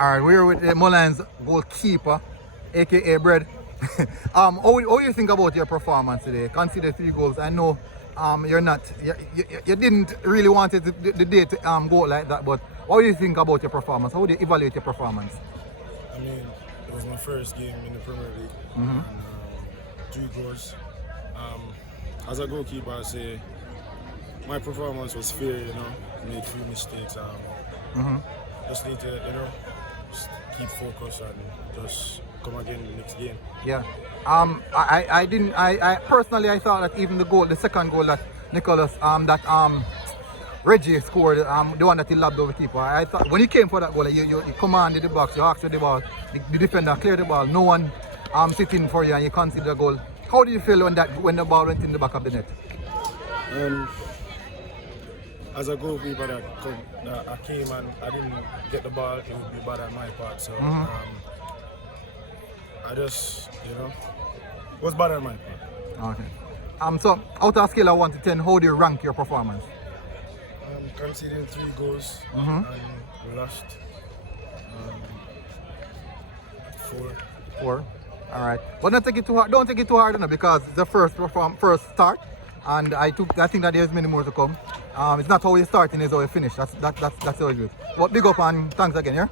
Alright, we're with the Molynes goalkeeper, aka Bread. How you think about your performance today? Consider 3 goals. I know you didn't really want it the day to go like that, but what do you think about your performance? How do you evaluate your performance? I mean, it was my first game in the Premier League. Mm-hmm. And, 3 goals. As a goalkeeper, I say my performance was fair, made few mistakes. Just need to, just keep focused and just come again in the next game. Yeah. I personally thought that even the second goal that Nicholas, Reggie scored, the one that he lobbed over the keeper. I thought when he came for that goal, you commanded the box, you asked for the ball, the defender cleared the ball, no one sitting for you, and you conceded the goal. How do you feel when the ball went in the back of the net? As a goalkeeper that I came and I didn't get the ball, it would be bad on my part. So I just, it was bad on my part. Okay. So out of a scale of 1 to 10, how do you rank your performance? Conceding 3 goals and we lost 4. 4. All right. But don't take it too hard, because it's the first start, and I think that there's many more to come. It's not how you start, it's how you finish. That's how it is. But big up and thanks again, yeah?